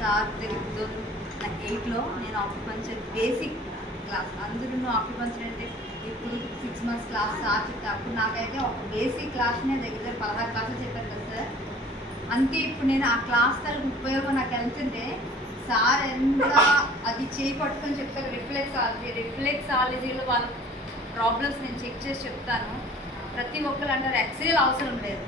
Sir తెలుగుతో నా 8లో నేను ఆక్యుపంచర్ బేసిక్ క్లాస్ అందరూ ఆక్యుపంచర్ అంటే ఇప్పుడు 6 months క్లాస్ సార్ చెప్తే అప్పుడు నాకైతే ఒక బేసిక్ క్లాస్నే దగ్గర 16 క్లాసులు చెప్పారు కదా సార్. అంతే ఇప్పుడు నేను ఆ క్లాస్ తలకు ఉపయోగం నాకు వెళ్తుంటే సార్ ఎంత అది చేయి పట్టుకొని చెప్తారు. రిఫ్లెక్సాలజీలో వాళ్ళ ప్రాబ్లమ్స్ నేను చెక్ చేసి చెప్తాను. ప్రతి ఒక్కరు అంటారు ఎక్స్రేలు అవసరం లేదు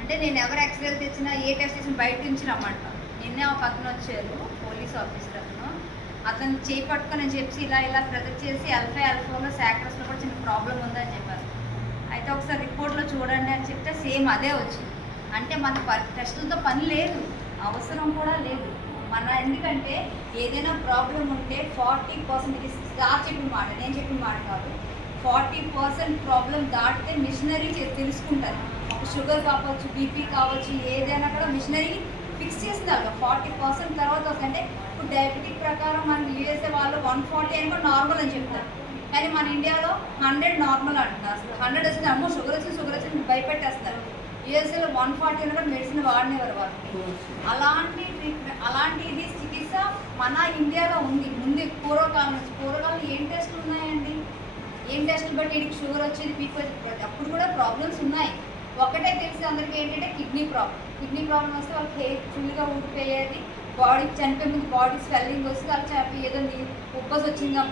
అంటే నేను ఎవరు ఎక్స్రేలు తెచ్చినా ఏ టెస్ట్ చేసిన బయట నుంచి రమ్మంట. నిన్నే ఒక అతను వచ్చారు పోలీస్ ఆఫీసర్ అతను చేయి పట్టుకొని చెప్పి ఇలా ప్రొజెక్ట్ చేసి L5 L4లో సాక్రస్లో కూడా చిన్న ప్రాబ్లం ఉందని చెప్పారు. అయితే ఒకసారి రిపోర్ట్లో చూడండి అని చెప్తే సేమ్ అదే వచ్చింది. అంటే మన టెస్టులతో పని లేదు, అవసరం కూడా లేదు మన. ఎందుకంటే ఏదైనా ప్రాబ్లం ఉంటే 40% ఇది సార్ చెప్పిన మాట, నేను చెప్పిన మాట కాదు. 40% ప్రాబ్లం దాటితే మిషనరీ తెలుసుకుంటారు. ఒక షుగర్ కావచ్చు, బీపీ కావచ్చు, ఏదైనా కూడా మిషనరీ ఫిక్స్ చేస్తారు. 40% తర్వాత వస్తుంటే ఇప్పుడు డయాబెటిక్ ప్రకారం మన USA వాళ్ళు 140 అని కూడా నార్మల్ అని చెప్తారు. కానీ మన ఇండియాలో 100 నార్మల్ అంటున్నారు. అసలు 100 వస్తుంది అమ్మో షుగర్ వచ్చింది భయపెట్టేస్తారు. USAలో 140 అని కూడా మెడిసిన్ వాడినేవారు వాళ్ళు. అలాంటి ఇది చికిత్స మన ఇండియాలో ఉంది. ముందు పూర్వకాలం ఏం టెస్టులు ఉన్నాయండి? ఏం టెస్టులు బట్టి వీడికి షుగర్ వచ్చేది, బీపీ వచ్చేది, అప్పుడు కూడా ప్రాబ్లమ్స్ ఉన్నాయి. ఒకటే తెలిసి అందరికీ ఏంటంటే కిడ్నీ ప్రాబ్లం వస్తే వాళ్ళకి హెయిర్ ఫుల్గా ఊడిపోయేది, బాడీ చనిపోయే ముందు బాడీ స్వెల్లింగ్ వస్తుంది, వాళ్ళకి ఏదో ఉబ్బస్ వచ్చిందా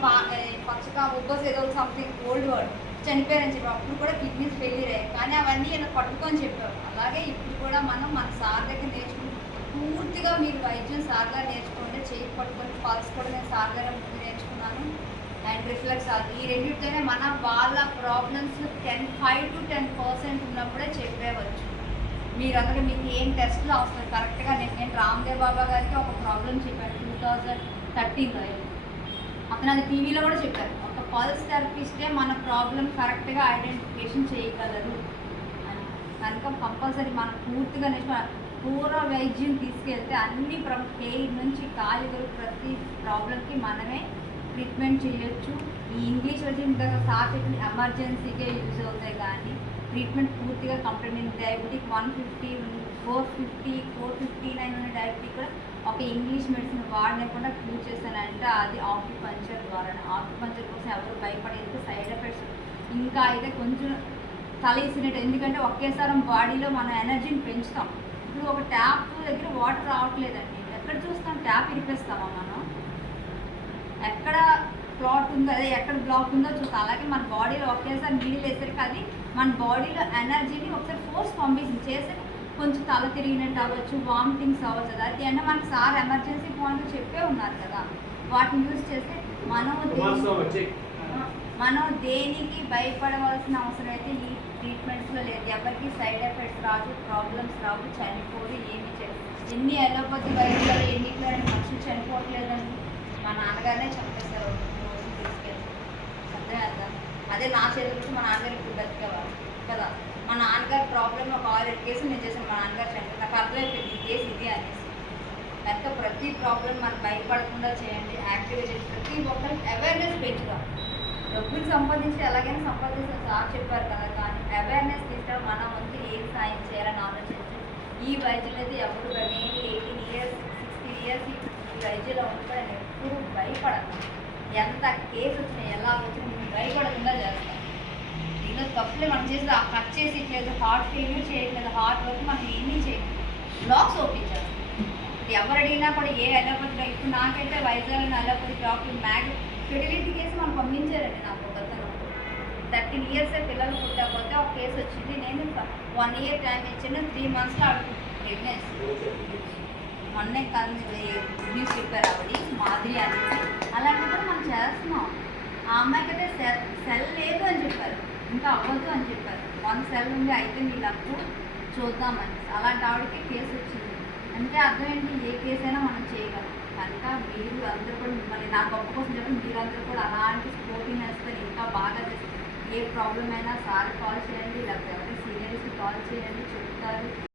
పచ్చగా ఉబ్బస్ ఏదో సంథింగ్ ఓల్డ్ వర్డ్ చనిపోయారని చెప్పి అప్పుడు కూడా కిడ్నీస్ ఫెయిల్యూర్ అయ్యాయి. కానీ అవన్నీ ఇలా పట్టుకొని చెప్పారు. అలాగే ఇప్పుడు కూడా మన సార్ దగ్గర నేర్చుకుని పూర్తిగా మీరు వైద్యం సార్ గారు నేర్చుకుంటే చేయి పట్టుకొని పల్స్ కూడా నేను సార్ దగ్గర ముందు నేర్చుకున్నాను. అండ్ రిఫ్లెక్స్ ఈ రెండింటితోనే వాళ్ళ ప్రాబ్లమ్స్ 5 to 10% ఉన్నప్పుడే చెప్పేవచ్చు. మీరందరూ మీకు ఏం టెస్ట్లు అవసరం కరెక్ట్గా నేను రామ్దేవ్ బాబా గారికి ఒక ప్రాబ్లం చెప్పాను 2013లో. అతను అది టీవీలో కూడా చెప్పారు. ఒక పల్స్ థెరపిస్టే మన ప్రాబ్లం కరెక్ట్గా ఐడెంటిఫికేషన్ చేయగలరు అని. కనుక కంపల్సరీ మనం పూర్తిగా పూర్వ వైద్యం తీసుకెళ్తే అన్ని హెయిర్ నుంచి కాలి వరకు ప్రతి ప్రాబ్లంకి మనమే ట్రీట్మెంట్ చేయొచ్చు. ఈ ఇంగ్లీష్ వచ్చిన సార్ చెప్పిన ఎమర్జెన్సీకే యూజ్ అవుతాయి కానీ ట్రీట్మెంట్ పూర్తిగా కంప్లీట్. నేను డయాబెటిక్ 150, 450, 459 ఉన్న డయాబెటిక్ కూడా ఒక ఇంగ్లీష్ మెడిసిన్ వాడలేకుండా క్యూర్ చేశానంటే అది ఆక్యుపంచర్ ద్వారా. ఆక్యుపంచర్ కోసం ఎవరు భయపడేందుకు సైడ్ ఎఫెక్ట్స్ ఇంకా అయితే కొంచెం తలేసినట్టు. ఎందుకంటే ఒకేసారి బాడీలో మన ఎనర్జీని పెంచుతాం. ఇప్పుడు ఒక ట్యాప్ దగ్గర వాటర్ రావట్లేదండి, ఎక్కడ చూస్తాం? ట్యాప్ ఇరిపేస్తామా మనం? ఎక్కడ క్లాట్ ఉందో అదే ఎక్కడ బ్లాక్ ఉందో చూస్తాం. అలాగే మన బాడీలో ఒకేసారి నీళ్ళు వేసరికి అది మన బాడీలో ఎనర్జీని ఒకసారి ఫోర్స్ చేసి కొంచెం తల తిరిగినట్టు అవ్వచ్చు, వామిటింగ్స్ అవ్వచ్చు. అది అంటే మనకు సార్ ఎమర్జెన్సీ పాయింట్ చెప్పే ఉన్నారు కదా, వాటిని యూజ్ చేస్తే మనం దేనికి భయపడవలసిన అవసరం అయితే ఈ ట్రీట్మెంట్స్లో లేదు. ఎవరికి సైడ్ ఎఫెక్ట్స్ రాదు, ప్రాబ్లమ్స్ రావు, చనిపోదు, ఏమి చేయదు. ఎన్ని అలోపతి వైద్యాలు ఎన్నిట్లో మనుషులు చనిపోవట్లేదండి. మా నాన్నగారినే చంపేస్తారు రోజు తీసుకెళ్ళి. అదే నా చేతులకి మా నాన్నగారు ఇప్పుడు బతికేవారు కదా. మా నాన్నగారి ప్రాబ్లం ఒక 6-7 కేసులు నేను చేశాను. మా నాన్నగారు చనిపోయి నాకు అర్థమైపోయింది ఈ కేసు ఇది అనేసి. కనుక ప్రతి ప్రాబ్లం మనం భయపడకుండా చేయండి, యాక్టివ్గా చేసి ప్రతి ఒక్కరికి అవేర్నెస్ పెంచుదాం. డబ్బులు సంపాదించి ఎలాగైనా సంపాదించాలి సార్ చెప్పారు కదా, కానీ అవేర్నెస్ తీసుకుని మన వంతు ఏం సాయం చేయాలని ఆలోచించి ఈ వైద్యులు అయితే ఎప్పుడు నేను 18 years 16 years ఈ వైద్యులో ఉంటాను. ఎప్పుడు భయపడను. ఎంత కేసు వచ్చినా ఎలా వచ్చినా నేను భయపడకుండా చేస్తాను. దీనిలో తప్పులే మనం చేసి కట్ చేసి ఇట్లేదు, హార్ట్ ఫెయిల్యూర్ చేయట్లేదు, హార్ట్ వర్క్ మనం ఏమీ చేయట్లేదు, బ్లాక్స్ ఓపించాలి. ఎవరు అడిగినా కూడా ఏ అలోపతిలో ఇప్పుడు నాకైతే Vizag allopathy doctor fertility case మనం పంపించారండి. నాకు ఒక 13 years పిల్లలు పుట్టకపోతే ఒక కేసు వచ్చింది. నేను 1 year టైం ఇచ్చాను, 3 monthsలో ప్రెగ్నెన్సీ. మొన్నే న్యూస్ చెప్పారు ఆవిడ మాదిరి అనేది. అలాంటివి కూడా మనం చేస్తున్నాం. ఆ అమ్మాయికి అయితే సెల్ లేదు అని చెప్పారు, ఇంకా అవ్వదు అని చెప్పారు. 1 cell ఉంది, అయితే మీ లక్కు చూద్దామని. అలాంటి ఆవిడకి కేసు వచ్చింది అంటే అర్థం ఏంటి? ఏ కేసు అయినా మనం చేయగలం. కనుక మీరు అందరూ కూడా మిమ్మల్ని నా గొప్ప కోసం చెప్పి మీరందరూ కూడా అలాంటి స్పోర్టింగ్ వేస్తే ఇంకా బాగా చేస్తారు. ఏ ప్రాబ్లం అయినా సార్ కాల్ చేయండి, లేకపోతే ఎవరైనా సీనియర్స్కి కాల్ చేయండి, చెప్తారు.